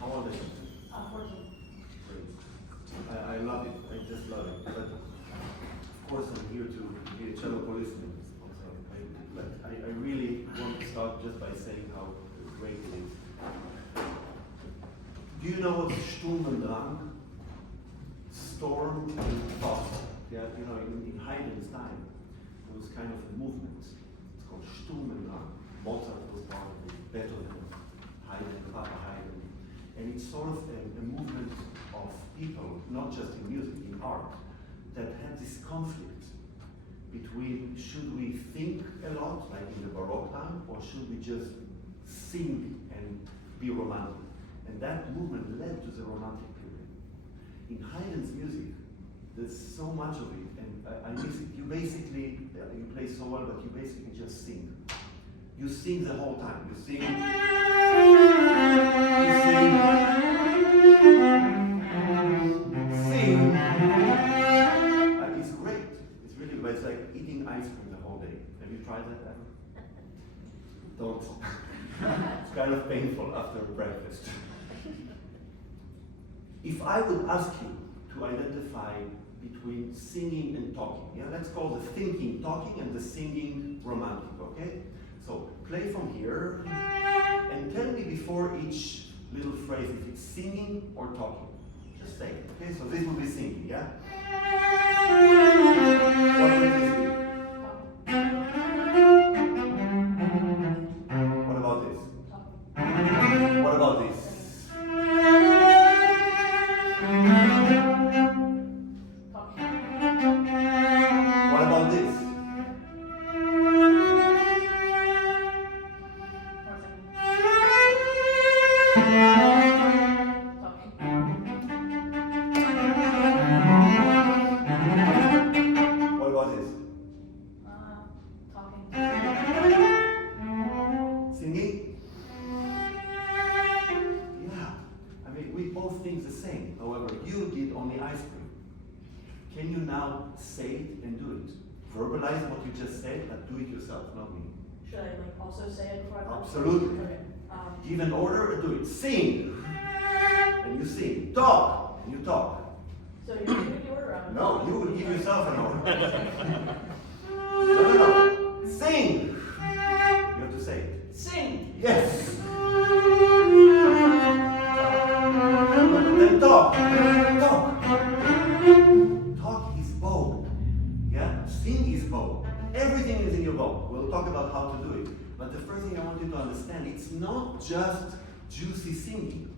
How old are you? 14. Great. I love it. I just love it. But of course, I'm here to be a cello policeman. Also, but I really want to start just by saying how great it is. Do you know what Sturm und Drang? Storm and thought. Yeah, you know, in Haydn's time, there was kind of a movement. It's called Sturm und Drang. Mozart was part of it, Beethoven, Haydn, Papa Haydn. And it's sort of a movement of people, not just in music, in art, that had this conflict between should we think a lot, like in the Baroque time, or should we just sing and be romantic? And that movement led to the Romantic period. In Haydn's music, there's so much of it, and you basically, you play so well, but you basically just sing. You sing the whole time. You sing. Sing. It's great. It's really good. It's like eating ice cream the whole day. Have you tried that ever? Don't. It's kind of painful after breakfast. If I would ask you to identify between singing and talking, yeah, let's call the thinking talking and the singing romantic, okay? So play from here and tell me before each little phrase if it's singing or talking. Just say it, okay? So this will be singing, yeah? What will this be? What about this? What about this? What about this? What about this? Talking. Singing? Yeah. I mean, we both think the same. However, you did only ice cream. Can you now say it and do it? Verbalize what you just said, but do it yourself, not me. Should I also say it before I talk? Absolutely. Okay. Give an order and do it. Sing! And you sing. Talk! And you talk. So you're giving the order out? No, you will give yourself an order. No. Sing! You have to say it. Sing! Yes! Then talk! Talk! Talk is bold. Yeah? Sing is bold. Everything is in your bow. We'll talk about how to do it. But the first thing I want you to understand, it's not just juicy singing.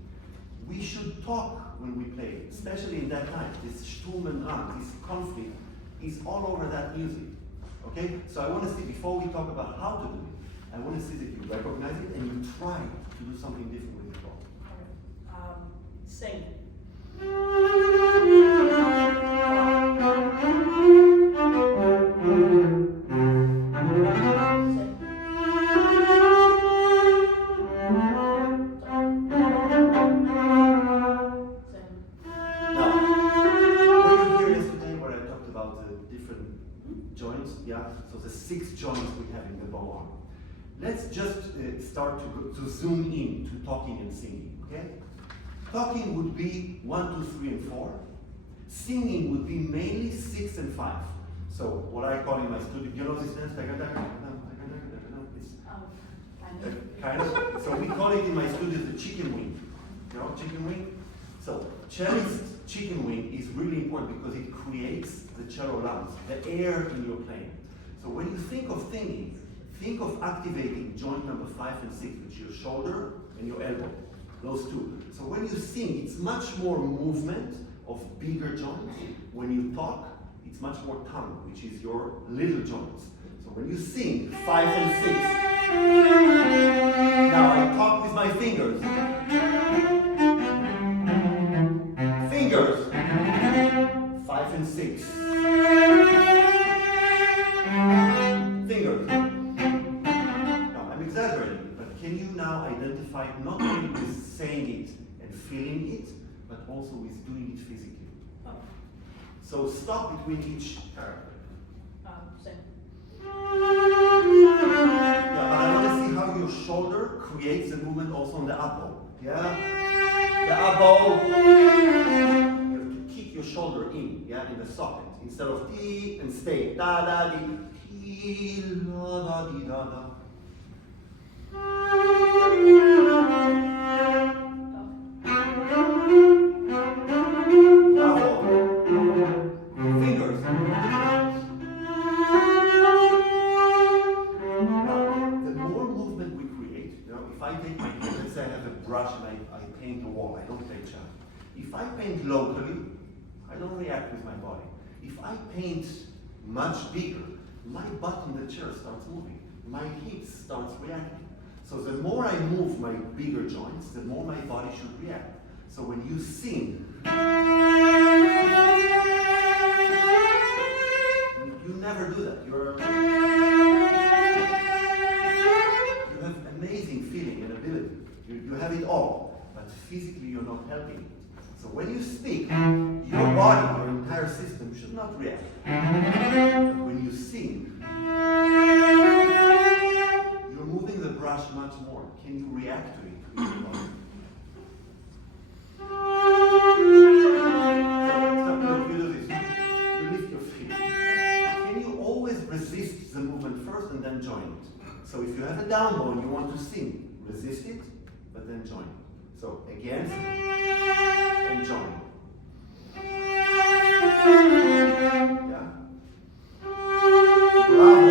We should talk when we play, especially in that time. This Sturm und Drang, this conflict, is all over that music. Okay? So I want to see, before we talk about how to do it, I want to see that you recognize it and you try to do something different with your bow. Okay. Sing. Let's just start to zoom in to talking and singing, okay? Talking would be 1, 2, 3, and 4. Singing would be mainly 6 and 5. So what I call in my studio, you know this dance? Kind of. So we call it in my studio the chicken wing. You know, chicken wing? So cellist chicken wing is really important because it creates the cello lungs, the air in your playing. So when you think of singing, think of activating joint number 5 and 6, which is your shoulder and your elbow, those two. So when you sing, it's much more movement of bigger joints. When you talk, it's much more tongue, which is your little joints. So when you sing 5 and 6, now I talk with my fingers. Fingers, 5 and 6. Fingers. Now I'm exaggerating, but can you now identify not only with saying it and feeling it, but also with doing it physically? Oh. So stop between each character. Sing. Yeah, but I want to see how you your shoulder creates the movement also on the up bow. Yeah? The up bow, you have to kick your shoulder in, yeah, in the socket. Instead of ti and stay. Da da di, ti la da di da da. Bravo. Fingers. Now, the more movement we create, you know, if I take my hand, let's say I have a brush and I paint the wall, I don't take shadow. If I paint locally, I don't react with my body. If I paint much bigger, my butt on the chair starts moving. My hips starts reacting. So the more I move my bigger joints, the more my body should react. So when you sing, you never do that. You have amazing feeling and ability. You have it all, but physically you're not helping it. So when you speak, your body, your entire system should not react. But when you sing, you're moving the brush much more. Can you react to it with your body? So you do this. You lift your feet. Can you always resist the movement first and then join it? So if you have a down bow and you want to sing, resist it, but then join it. So against and join. Yeah. Bravo.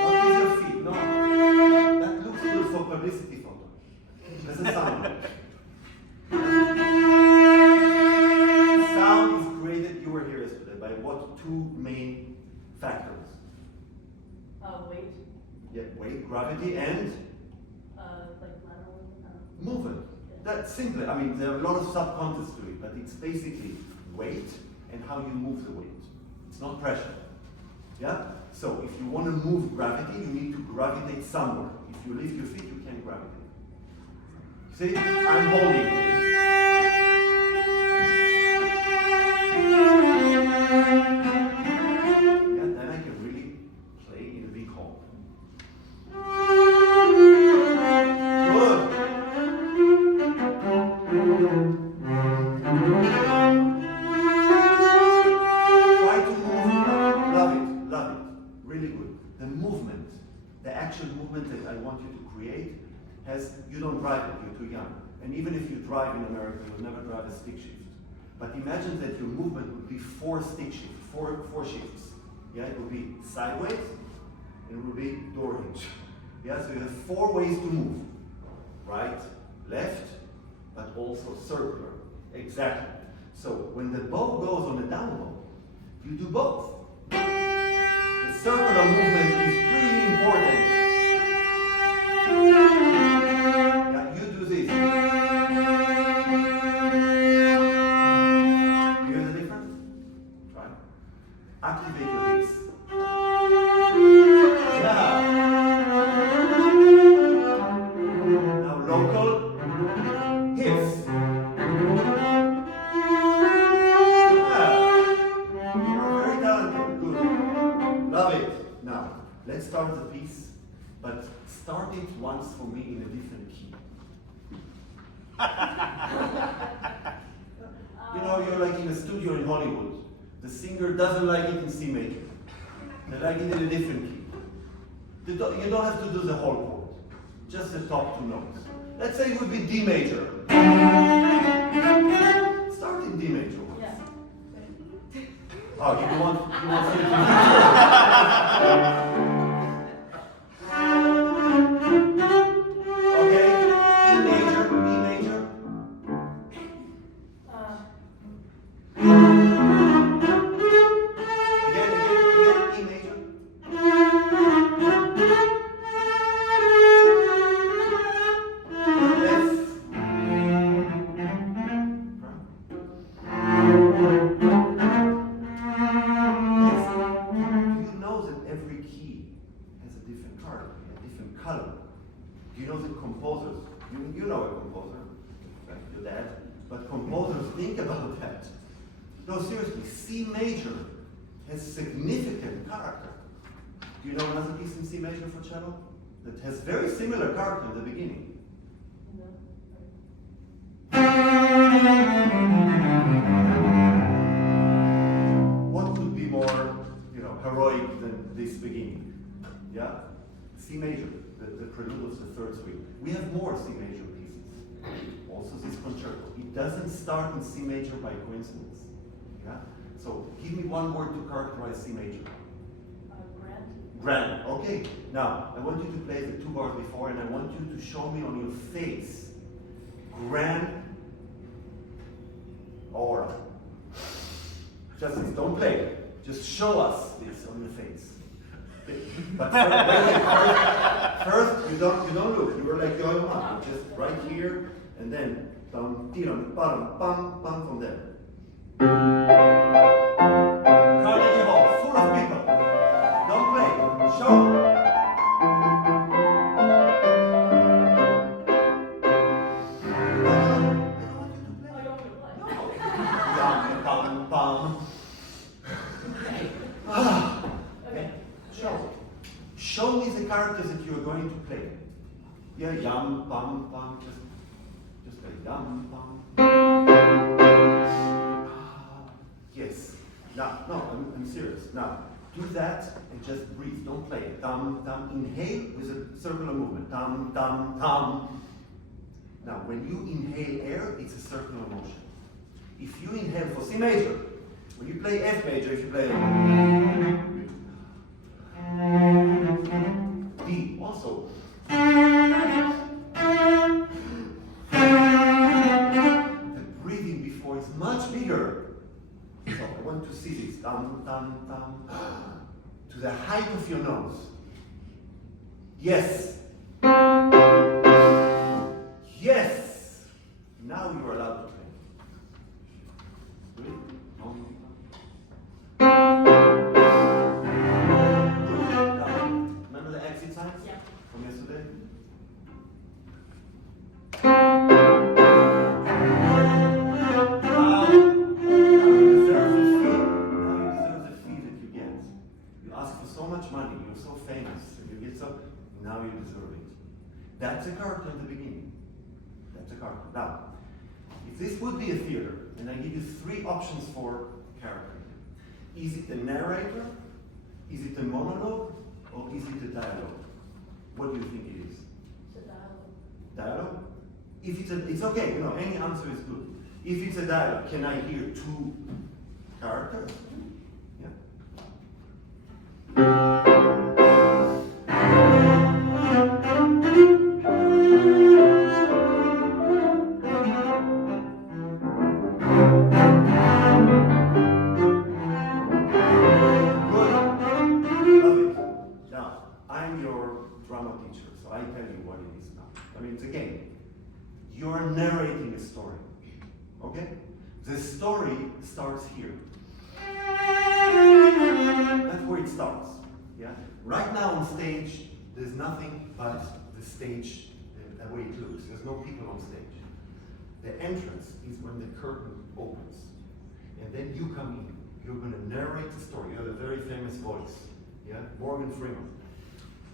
Not with your feet, no. That looks good for publicity photo. Doesn't sound good. Sound is created, you were here yesterday, by what two main factors? Weight, Yeah, weight, gravity, and like lateral, movement. That's simple. I mean, there are a lot of sub-concepts to it, but it's basically weight and how you move the weight. It's not pressure. Yeah? So if you want to move gravity, you need to gravitate somewhere. If you lift your feet, you can't gravitate. See, I'm holding. Yeah, then I can really play in a big hall. Good. Try to move. Love it, love it. Really good. The movement, the actual movement that I want you to create you don't drive it, you're too young. And even if you drive in America, you'll never drive a stick shift. But imagine that your movement would be 4 stick shifts, four shifts. Yeah, it would be sideways, and it would be door hinge. Yeah, so you have 4 ways to move. Right, left, but also circular. Exactly. So when the bow goes on the down bow, you do both. The circular movement is really important. Yeah, you do this. You hear the difference? Try. Activate your hips. Yeah. Now local hips. Let's start the piece, but start it once for me in a different key. You know, you're like in a studio in Hollywood. The singer doesn't like it in C major. They like it in a different key. You don't have to do the whole chord, just the top 2 notes. Let's say it would be D major. Start in D major. yeah. Oh, you want to Okay, E major, E major. Again, E major. Left. You know that every key has significant character. Do you know another piece in C major for cello that has very similar character in the beginning? No. What could be more, heroic than this beginning? Yeah? C major, the prelude of the third suite. We have more C major pieces. Also this concerto. It doesn't start in C major by coincidence. Yeah? So give me one word to characterize C major. Grand. Grand. Okay. Now I want you to play the two bars before, and I want you to show me on your face grand aura. Just this. Don't play. Just show us this on your face. But first you don't look. You were like going on. Just right here, and then bum, bum, bum, bum from there. Carnegie Hall, full of people. Don't play. Show. I don't want to play. Bum, bum. Okay. Show me the characters that you are going to play. Yeah, yum, bum, bum. Just play yum, bum. Yes. Now, no, I'm serious. Now, do that and just breathe. Don't play it. Dum, dum. Inhale with a circular movement. Dum, dum, dum. Now, when you inhale air, it's a circular motion. If you inhale for C major, when you play F major, if you play D, also. The breathing before is much bigger. So I want to see this. Dum, dum, dum. To the height of your nose. Yes. Yes. Now you are allowed to play. Good. Remember the exit signs? Yeah. From yesterday? Now you deserve the fee that you get. You ask for so much money, you're so famous, and you get so, now you deserve it. That's a character in the beginning. That's a character. Now, if this would be a theater, and I give you three options for character. Is it a narrator? Is it a monologue? Or is it a dialogue? What do you think it is? It's a dialogue. Dialogue? If it's okay, any answer is good. If it's a dialogue, can I hear two characters? Yeah. You're narrating a story. Okay? The story starts here. That's where it starts. Yeah? Right now on stage, there's nothing but the stage, the way it looks. There's no people on stage. The entrance is when the curtain opens. And then you come in. You're going to narrate the story. You have a very famous voice. Yeah? Morgan Freeman.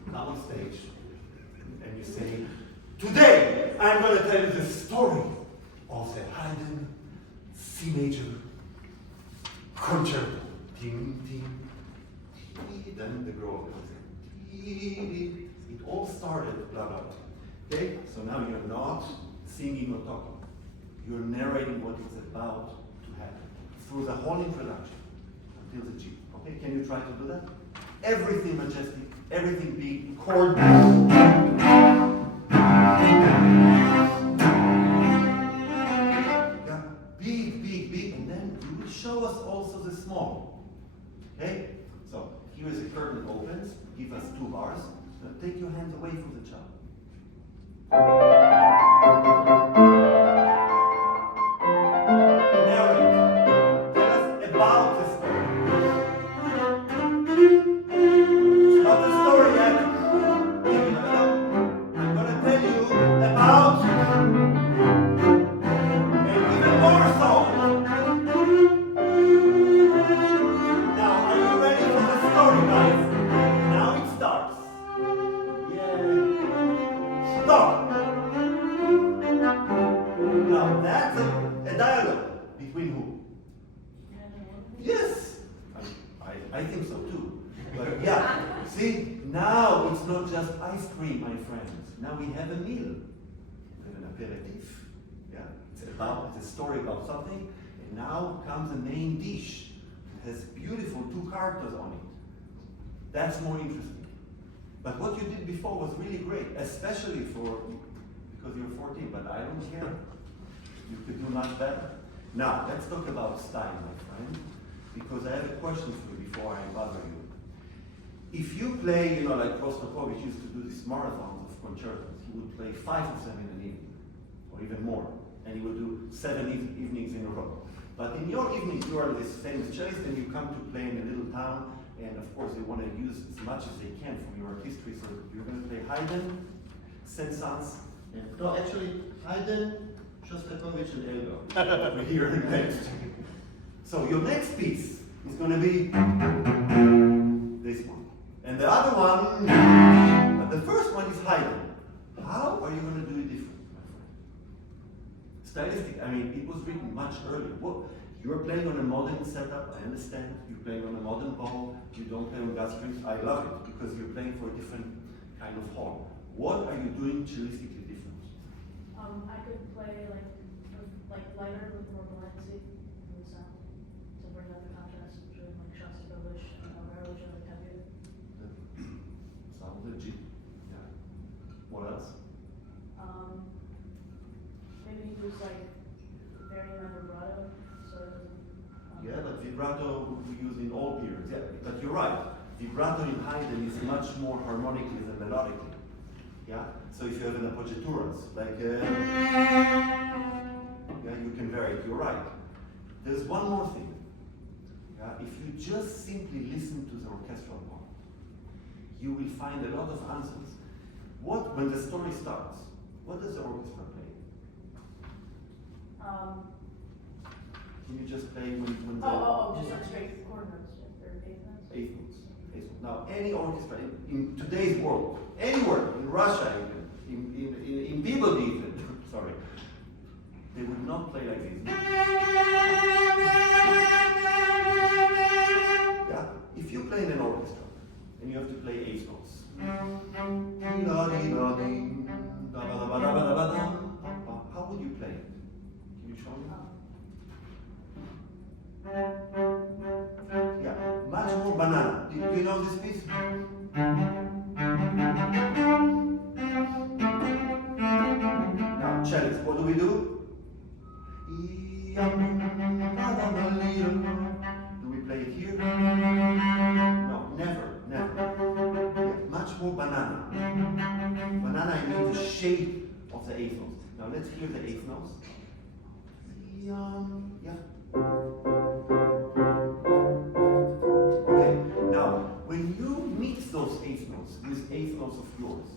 You come on stage and you say, today, I'm going to tell you the story of the Haydn C major Concerto. Ting, ting, ting. Then the girl comes in. It all started, blah, blah, blah. Okay? So now you're not singing or talking. You're narrating what is about to happen through the whole introduction until the G. Okay? Can you try to do that? Everything majestic, everything big, chord. Yeah, big, big, big, and then you will show us also the small. Okay? So here is a curtain opens, give us 2 bars. Now take your hands away from the child. Narrate. Tell us about the story. It's not the story yet. I'm going to tell you about, and even more so. Now, are you I think so too. But yeah, see, now it's not just ice cream, my friends. Now we have a meal. We have an aperitif. Yeah, it's a story about something. And now comes the main dish. It has beautiful 2 characters on it. That's more interesting. But what you did before was really great, especially because you're 14, but I don't care. You could do much better. Now, let's talk about style, my friend, because I have a question for you before I bother you. If you play, like Rostropovich used to do these marathons of concertos, he would play 5 of them in an evening, or even more, and he would do 7 evenings in a row. But in your evening, you are this famous cellist, and you come to play in a little town, and of course they want to use as much as they can from your history, so you're going to play Haydn, Saint-Saëns, and no, actually, Haydn, Shostakovich, and Elgar. Over here next. So your next piece is going to be this one. And the other one, but the first one is Haydn. How are you going to do it different, my friend? Stylistic, I mean, it was written much earlier. Well, you're playing on a modern setup, I understand. You're playing on a modern ball, you don't play on gas strings. I love it, because you're playing for a different kind of hall. What are you doing cellistically different? I could play like lighter with more buoyancy in the sound to bring out the contrast between like Shostakovich and Elgar, which are like heavier. Sounds legit. Yeah. What else? Maybe use like varying on vibrato, so it doesn't. Yeah, but vibrato would be used in all periods. Yeah, but you're right. Vibrato in Haydn is much more harmonically than melodically. Yeah. So if you have an appoggiaturas, like yeah, you can vary it. You're right. There's one more thing. Yeah, if you just simply listen to the orchestral part, you will find a lot of answers. When the story starts, what does the orchestra play? Can you just play when just like straight chord notes, or eighth notes? Eighth notes. Now, any orchestra in today's world, anywhere, in Russia even, in Peabody even, sorry, they would not play like this. Yeah? If you play in an orchestra, and you have to play eighth notes, how would you play it? Can you show me? Yeah, much more banana. Do you know this piece? Now, cellist, what do we do? Do we play it here? No, never. Yeah, much more banana. Banana, I mean the shape of the eighth notes. Now let's hear the eighth notes. Yeah. Okay, now when you mix those eighth notes with eighth notes of yours,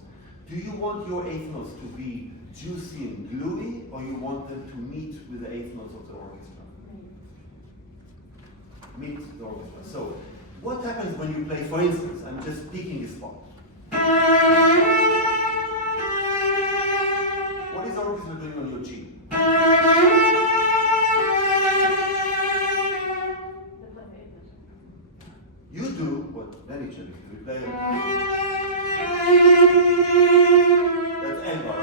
do you want your eighth notes to be juicy and gluey, or you want them to meet with the eighth notes of the orchestra? Meet the orchestra. So, what happens when you play, for instance, I'm just picking a spot. What is the orchestra doing on your G? You do what many cellists do. We play it. That's Elgar.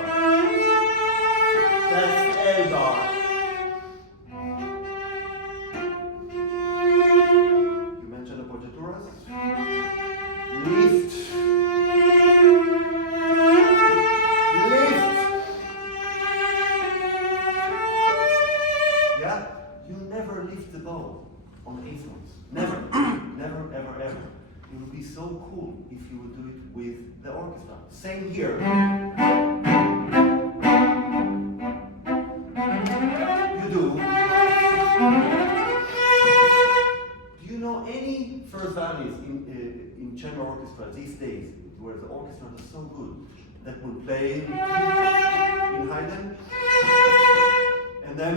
That's Elgar. You mentioned appoggiaturas. Lift. Lift. Yeah? You never lift the bow on eighth notes. Never. Never, ever, ever. It would be so cool if you would do it with the orchestra. Same here. You do. Do you know any first values in chamber orchestra these days where the orchestra is so good that will play in Haydn and then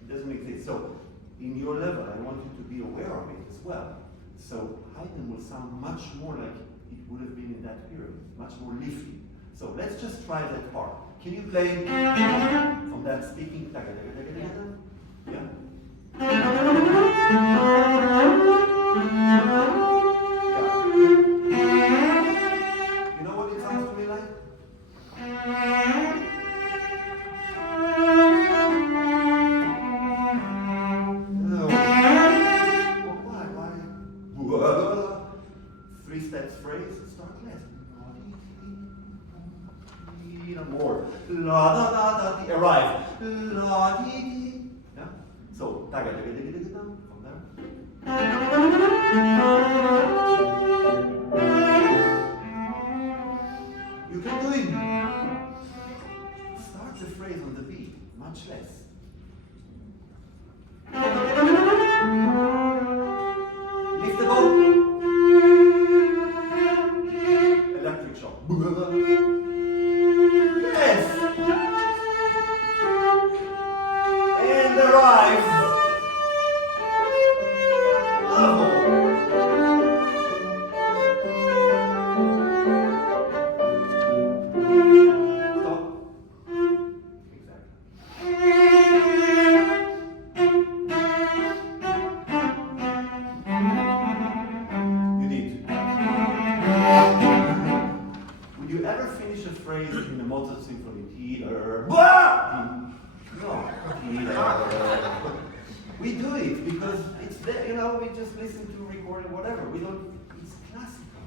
it doesn't exist. So in your level, I want you to be aware of it as well. So Haydn will sound much more like it would have been in that period, much more lifty. So let's just try that part. Can you play from that speaking? Yeah? from there. You can do it. Start the phrase on the beat, much less. Lift the bow. Electric shock. Yes. And arrive. Level. Stop. Exactly. You need. Would you ever finish a phrase in a Mozart symphony? No. We do it because it's there, we just listen to recording, whatever. We don't, it's classical.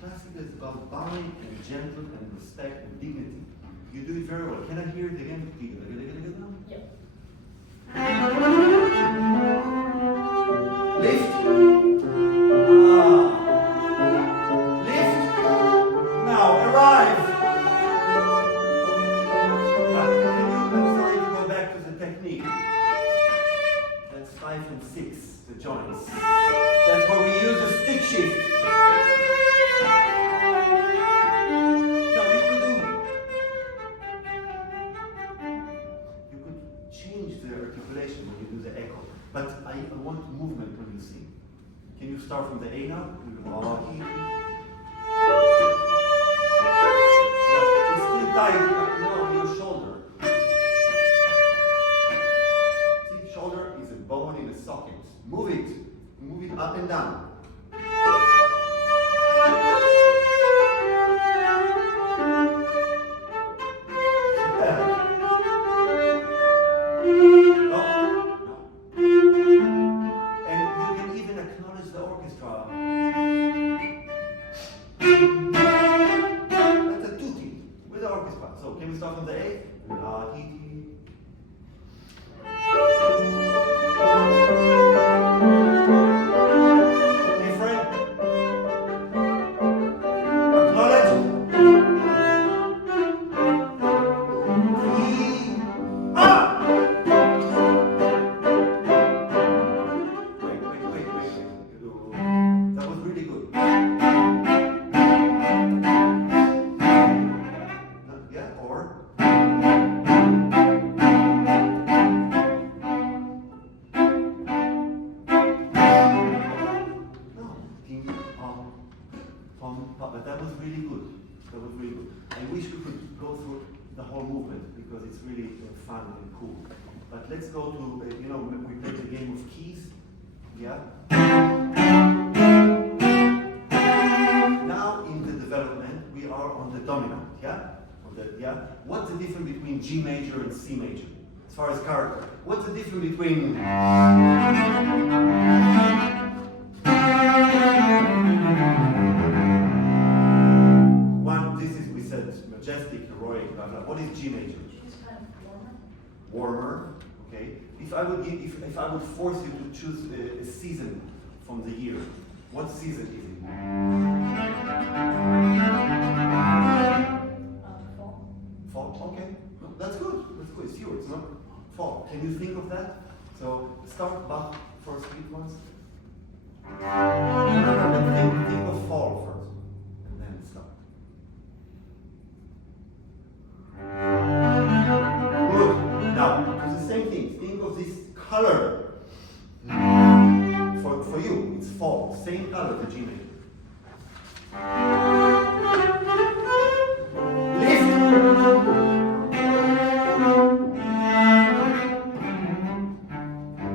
Classical is about bowing and gentle and respect and dignity. You do it very well. Can I hear it again? Yeah. Lift. Lift. Now, arrive. I'm sorry to go back to the technique. That's 5 and 6, the joints. That's where we use the stick shift. Now you could change the articulation when you do the echo. But I want movement when you sing. Can you start from the A now? Yeah, it's too tight. No, your shoulder. See, shoulder is a bone in a socket. Move it. Move it up and down. But that was really good. That was really good. I wish we could go through the whole movement because it's really fun and cool. But let's go to, we played the game of keys. Yeah? Now in the development, we are on the dominant. Yeah? What's the difference between G major and C major? As far as character. What's the difference between... majestic, heroic, blah, blah. What is G major? It's kind of warmer. Warmer, okay. If I would force you to choose a season from the year, what season is it? Fall. Fall, okay. No, that's good. That's good. It's yours, no? Fall. Can you think of that? So start Bach first beat once. No, think of fall first, and then stop. Good. Now, do the same thing. Think of this color. For you, it's fall. Same color, the G major. Lift.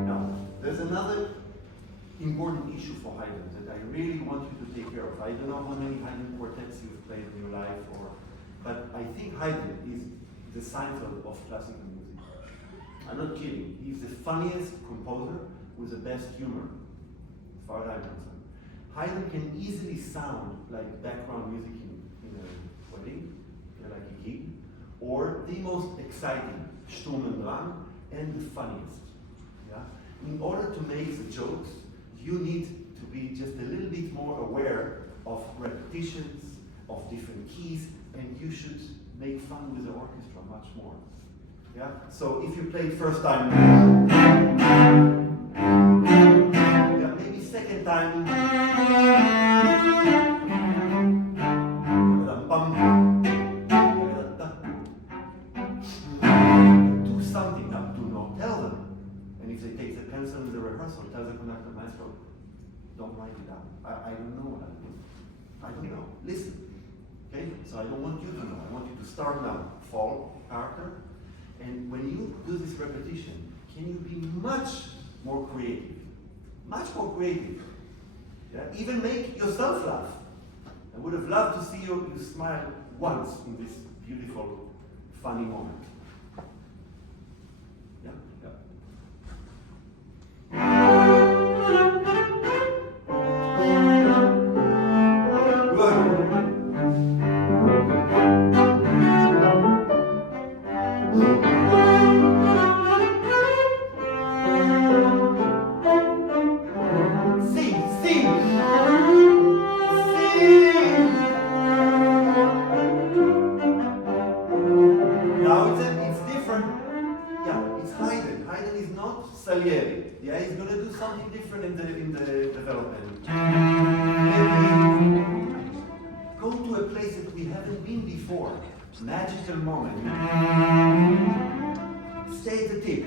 Now, there's another important issue for Haydn that I really want you to take care of. I don't know how many Haydn quartets you've played in your life, but I think Haydn is the Seinfeld of classical music. I'm not kidding. He's the funniest composer with the best humor, as far as I'm concerned. Haydn can easily sound like background music in a wedding, like a gig, or the most exciting, Sturm und Drang, and the funniest. Yeah? in order to make the jokes, you need to be just a little bit more aware of repetitions, of different keys, and you should make fun with the orchestra much more. Yeah? So if you play it first time, yeah, maybe second time, do something now, do not tell them. And if they take the pencil in the rehearsal, tell the conductor, maestro, don't write it down. I don't know what I'm doing. I don't know. Listen. Okay? So I don't want you to know. I want you to start now. Fall character. And when you do this repetition, can you be much more creative? Much more creative. Yeah? Even make yourself laugh. I would have loved to see you smile once in this beautiful, funny moment. Yeah? Yeah. Yeah, he's going to do something different in the development. Maybe go to a place that we haven't been before. Magical moment. Stay at the tip.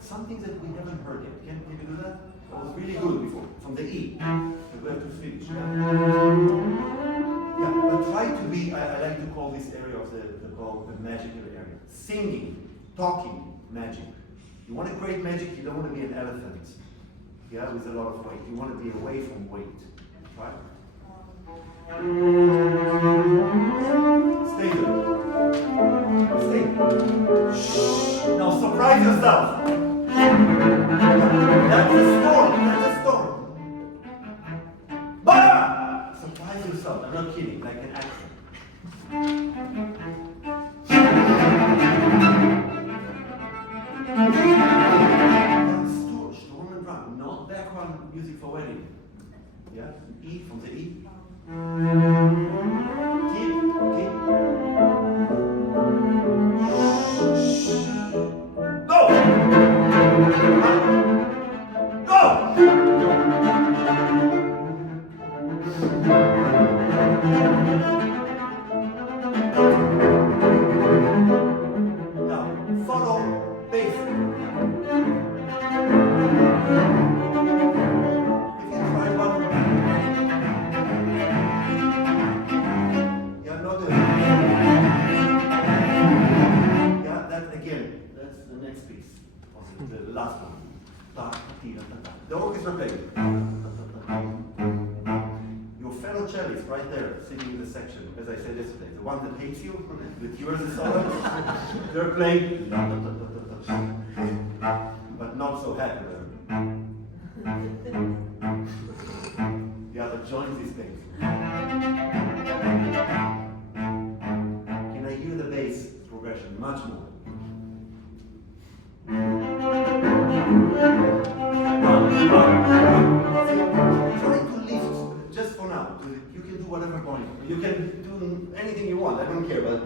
Something that we haven't heard yet. Can you do that? That was really good before. From the E. But we have to finish. Yeah, but try to be, I like to call this area of the bow the magical area. Singing, talking, magic. You want to create magic, you don't want to be an elephant, yeah, with a lot of weight. You want to be away from weight, right? Stay there. Stay. Shh. Now surprise yourself. That's a storm. That's a storm. Bah! Surprise yourself. I'm not kidding. Like an actor. Storm and drum, not background music for wedding. Yeah, E from the E. Keep. Go! Go! Now, follow bass. The last one. The orchestra playing. Your fellow cellist right there, singing in the section, as I said yesterday, the one that hates you, with yours is solo, they're playing, but not so happy. The other joins these things. Can I hear the bass progression much more? Try to lift, just for now. You can do whatever point. You can do anything you want. I don't care. But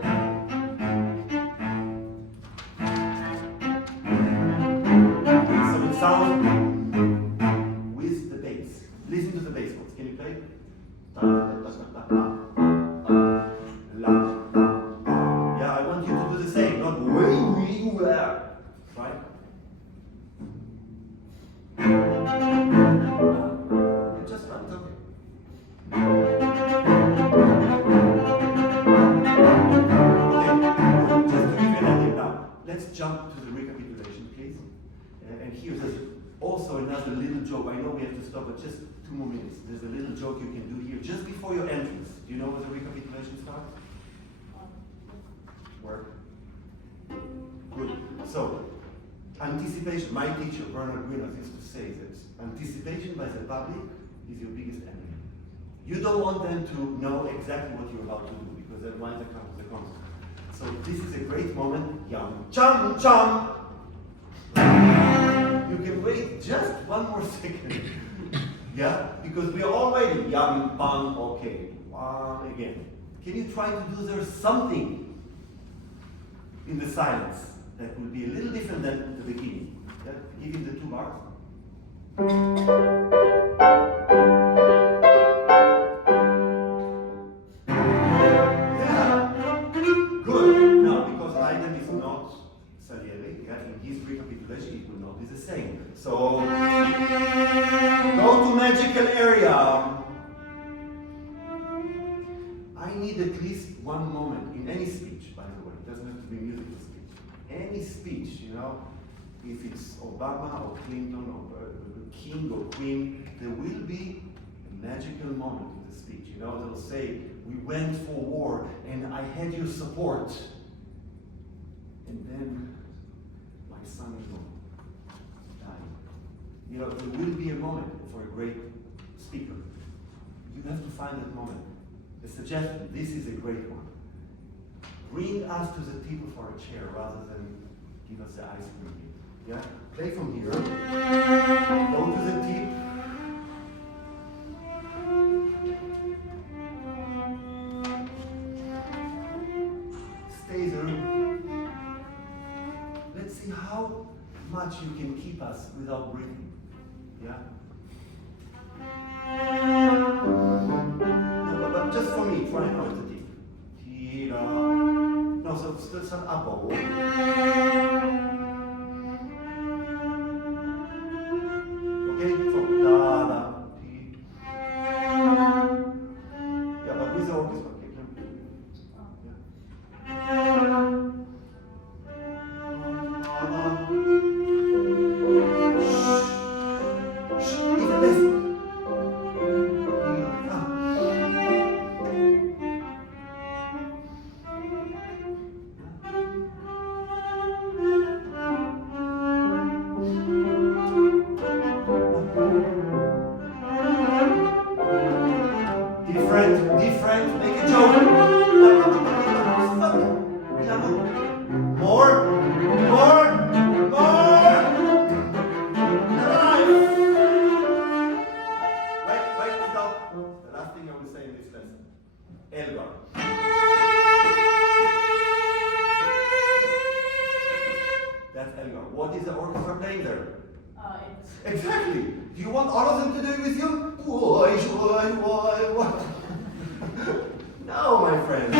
so it sounds with the bass. Listen to the bass chords. Can you play? Yeah, I want you to do the same. Not way. Right? Just right, it's okay. Okay, just to give you an idea now, let's jump to the recapitulation, please. And here there's also another little joke. I know we have to stop, but just 2 more minutes. There's a little joke you can do here just before your entrance. Do you know where the recapitulation starts? Where? Good. So, anticipation, my teacher, Bernard Greenhouse, used to say that anticipation by the public is your biggest enemy. You don't want them to know exactly what you're about to do, because then why they come to the concert. So this is a great moment. Yum, chum, chum. You can wait just one more second. Yeah? Because we are all waiting. Yum, bang, okay. One again. Can you try to do there something in the silence that will be a little different than at the beginning? Yeah? Give him the 2 bars. Good. Now, because Haydn is not Salieri, yeah, in his recapitulation, it will not be the same. So, go to magical area. I need at least one moment in any speech, by the way. It doesn't have to be musical speech. Any speech, you know, if it's Obama or Clinton or king or queen, there will be a magical moment in the speech. You know, they'll say, we went for war and I had your support. And then my son-in-law died. You know, there will be a moment for a great speaker. You have to find that moment. A suggestion, this is a great one. Bring us to the table for a chair rather than give us the ice cream. Yeah? Play from here. Go to the tip. Stay there. Let's see how much you can keep us without breathing. Yeah? But just for me, try now at the tip. Tira. No, so still some up. Okay, so da da. Ti. Yeah, but with the orchestra. Okay, even less. Different, make a joke. More. Wait, stop. The last thing I will say in this lesson. Elgar. That's Elgar. What is the orchestra playing there? Exactly. Do you want all of them to do it with you? Why? No, my friend.